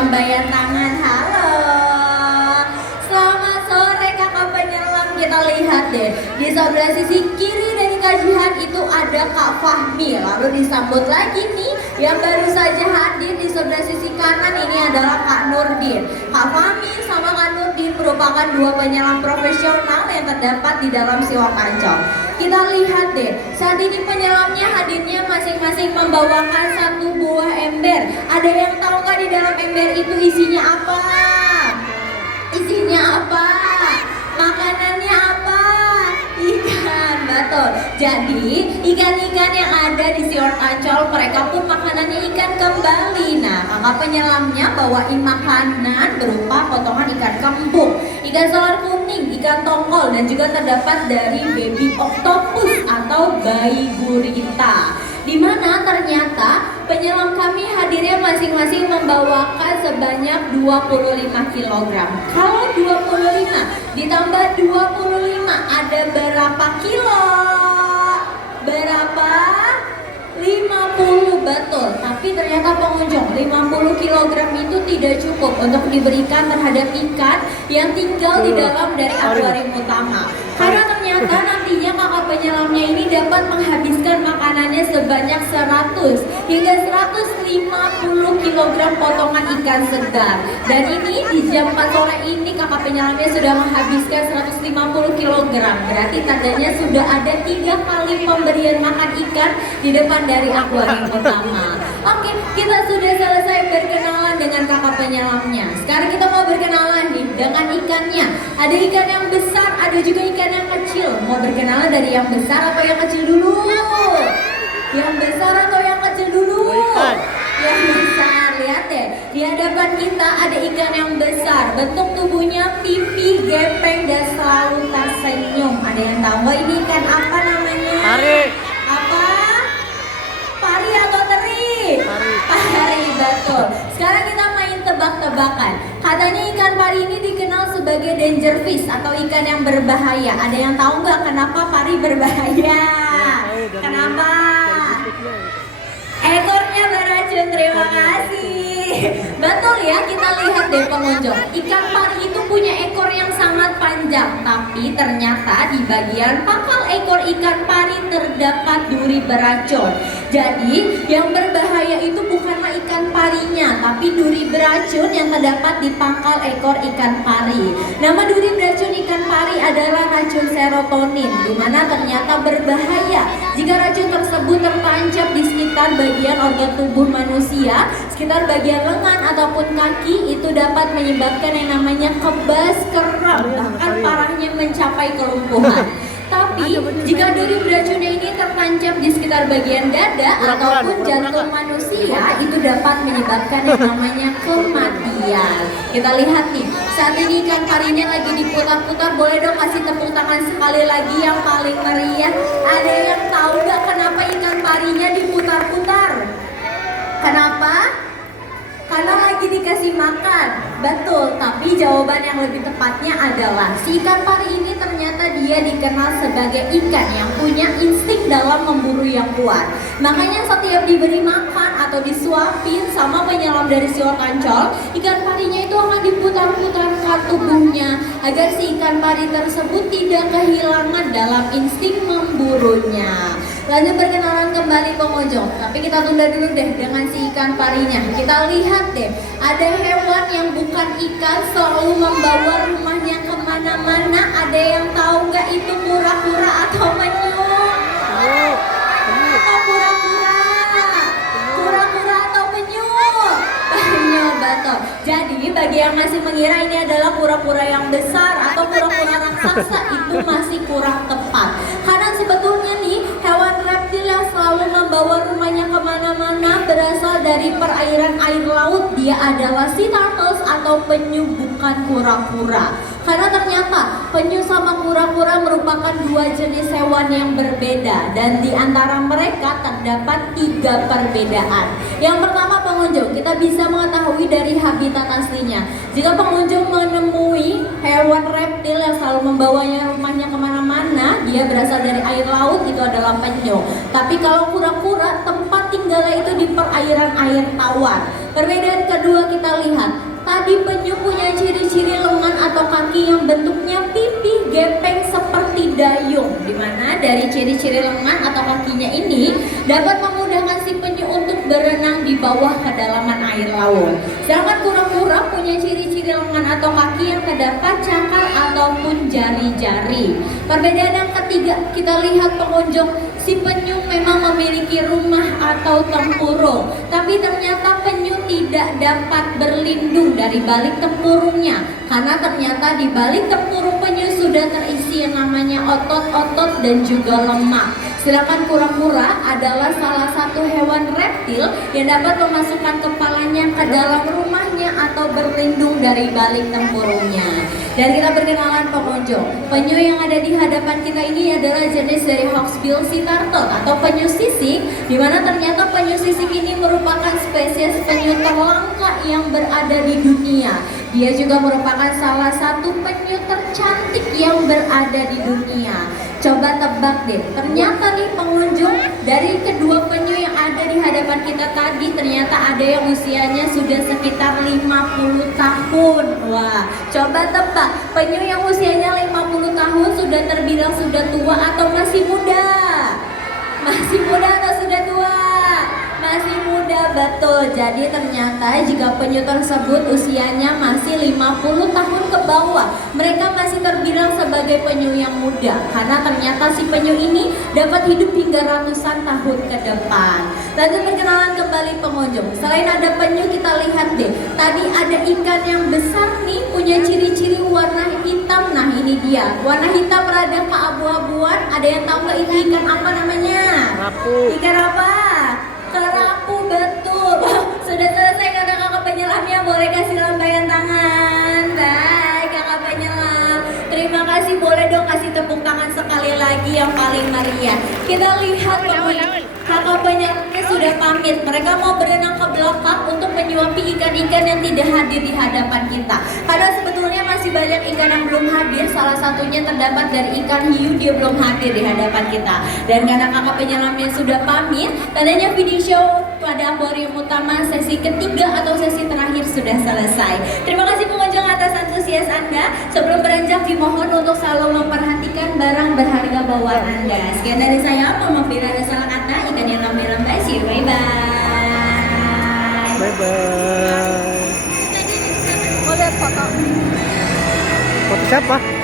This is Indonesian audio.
lambaian tangan. Halo. Selamat sore kakak penyelam. Kita lihat deh, di sebelah sisi kiri dari Kak Jihan itu ada Kak Fahmi. Lalu disambut lagi nih yang baru saja hadir di sebelah sisi kanan ini adalah Kak Nurdin. Kak Fahmi sama Kak Nurdin merupakan dua penyelam profesional yang terdapat di dalam Siwak Ancol. Kita lihat deh, saat ini penyelamnya hadirnya masing-masing membawakan satu buah ember. Ada yang tahu nggak di dalam ember itu isinya apa? Isinya apa? Makanannya apa? Ikan, betul. Jadi ikan-ikan yang ada di Siwak Ancol mereka pun makanannya ikan kembali. Nah, kakak penyelamnya bawain makanan berupa potongan ikan kembung, ikan selar kuning, ikan tongkol, dan juga terdapat dari baby octopus atau bayi gurita. Dimana ternyata penyelam kami hadirnya masing-masing membawakan sebanyak 25 kg. Kalau 25 ditambah 25 ada berapa kilo? Berapa? 50, betul. Tapi ternyata pengunjung 50 kg itu tidak cukup untuk diberikan terhadap ikan yang tinggal di dalam dari akuarium utama. Karena ternyata nantinya kakak penyelamnya ini dapat menghabiskan makanannya sebanyak 100 hingga 150 kg potongan ikan segar. Dan ini di jam 4 sore ini kakak penyelamnya sudah menghabiskan 150 kg. Berarti tandanya sudah ada 3 kali pemberian makan ikan di depan dari akuarium utama. Oke, kita sudah selesai berkenalan dengan kakak penyelamnya. Sekarang kita mau berkenalan nih dengan ikannya. Ada ikan yang besar, ada juga ikan yang kecil. Mau berkenalan dari yang besar atau yang kecil dulu? Yang besar atau yang kecil dulu? Yang besar, lihat deh. Di hadapan kita ada ikan yang besar. Bentuk tubuhnya pipi, gepeng, dan selalu tersenyum. Ada yang tahu nggak ini ikan apa namanya? Pari. Apa? Pari atau teri? Pari, betul. Sekarang kita main tebak-tebakan. Katanya ikan pari ini dikenal sebagai danger fish atau ikan yang berbahaya. Ada yang tahu nggak kenapa pari berbahaya? Kenapa? Ekornya beracun, terima kasih. Betul ya, kita lihat deh pengunjung. Ikan pari itu punya ekor yang sangat panjang, tapi ternyata di bagian pangkal ekor ikan pari terdapat duri beracun. Jadi yang berbahaya itu bukanlah ikan parinya, tapi duri beracun yang terdapat di pangkal ekor ikan pari. Nama duri beracun ikan pari adalah racun serotonin, di mana ternyata berbahaya jika racun tersebut tertancap di sekitar bagian organ tubuh manusia, sekitar bagian lengan ataupun kaki, itu dapat menyebabkan yang namanya kebas, kram, bahkan parahnya mencapai kelumpuhan. Tapi jika duri beracunnya ini tertancap di sekitar bagian dada ataupun jantung manusia, itu dapat menyebabkan yang namanya kematian. Kita lihat nih, saat ini ikan parinya lagi diputar-putar. Boleh dong kasih tepuk tangan sekali lagi yang paling meriah. Ada yang tahu nggak kenapa ikan parinya diputar-putar? Kenapa? Karena lagi dikasih makan. Betul, tapi jawaban yang lebih tepatnya adalah si ikan pari ini ternyata dia dikenal sebagai ikan yang punya insting dalam memburu yang kuat. Makanya setiap diberi makan atau disuapin sama penyelam dari Siwak Ancol, ikan parinya itu akan diputar-putarkan tubuhnya agar si ikan pari tersebut tidak kehilangan dalam insting memburunya. Lanjut perkenalan kembali pengunjung, tapi kita tunda dulu deh dengan si ikan parinya. Kita lihat deh, ada hewan yang bukan ikan selalu membawa rumahnya kemana-mana. Ada yang tahu nggak itu kura-kura atau penyu? Atau kura-kura? Kura-kura atau penyu? Penyu, betul. Jadi bagi yang masih mengira ini adalah kura-kura yang besar atau kura-kura raksasa, itu masih kurang tepat. Karena sebetulnya nih, hewan reptil yang selalu membawa rumahnya kemana-mana berasal dari perairan air laut. Dia adalah sea turtles atau penyu, bukan kura-kura. Karena ternyata penyu sama kura-kura merupakan dua jenis hewan yang berbeda, dan di antara mereka terdapat 3 perbedaan. Yang pertama pengunjung, kita bisa mengetahui dari habitat aslinya. Jika pengunjung menemui hewan reptil yang selalu membawanya rumahnya kemana-mana, dia berasal dari air laut, itu adalah penyu. Tapi kalau kura-kura, tempat tinggal segala itu di perairan air tawar. Perbedaan kedua kita lihat, tadi penyu punya ciri-ciri lengan atau kaki yang bentuknya pipih gepeng seperti dayung, dimana dari ciri-ciri lengan atau kakinya ini dapat memudahkan si penyu untuk berenang di bawah kedalaman air laut. Sedangkan kura-kura punya ciri-ciri lengan atau kaki yang terdapat cakar ataupun jari-jari. Perbedaan yang ketiga kita lihat pengunjung, si penyu memang memiliki rumah atau tempurung, tapi ternyata penyu tidak dapat berlindung dari balik tempurungnya, karena ternyata di balik tempurung penyu sudah terisi yang namanya otot-otot dan juga lemak. Sedangkan kura-kura adalah salah satu hewan reptil yang dapat memasukkan kepalanya ke dalam rumahnya atau berlindung dari balik tempurungnya. Dan kita perkenalan pengunjung, penyu yang ada di hadapan kita ini adalah jenis dari Hawksbill sea turtle atau penyu sisik, di mana ternyata penyu sisik ini merupakan spesies penyu terlangka yang berada di dunia. Dia juga merupakan salah satu penyu tercantik yang berada di dunia. Coba tebak deh, ternyata nih pengunjung, dari kedua penyu yang ada di hadapan kita tadi, ternyata ada yang usianya sudah sekitar 50 tahun. Wah, coba tebak, penyu yang usianya 50 tahun sudah terbilang sudah tua atau masih muda? Masih muda atau sudah tua? Masih muda, betul. Jadi ternyata jika penyu tersebut usianya masih 50 tahun ke bawah, mereka masih terbilang sebagai penyu yang muda, karena ternyata si penyu ini dapat hidup hingga ratusan tahun ke depan. Lalu perkenalan kembali pengunjung, selain ada penyu kita lihat deh, tadi ada ikan yang besar nih, punya ciri-ciri warna hitam. Nah ini dia, warna hitam rada keabu-abuan. Ada yang tahu nggak ini ikan apa namanya? Kerapu. Ikan apa? Kerapu, betul. Sudah selesai kakak penyelamnya, boleh kasih lambaian tangan. Baik kakak penyelam, terima kasih. Boleh dong kasih tepuk tangan sekali lagi yang paling meriah. Kita lihat kakak penyelamnya sudah pamit. Mereka mau berenang ke belakang untuk menyuapi ikan-ikan yang tidak hadir di hadapan kita, karena sebetulnya masih banyak ikan yang belum hadir. Salah satunya terdapat dari ikan hiu, dia belum hadir di hadapan kita. Dan karena kakak penyelamnya sudah pamit, tandanya video show pada akuarium utama sesi ketiga atau sesi terakhir sudah selesai. Terima kasih pengunjung atas antusias Anda. Sebelum beranjak dimohon untuk selalu memperhatikan barang berharga bawaan Anda. Sekian dari saya, Mama Bila ada salah kata, ikan yang lambai-lambai, see you, bye bye. Bye bye. Boleh foto. Foto siapa?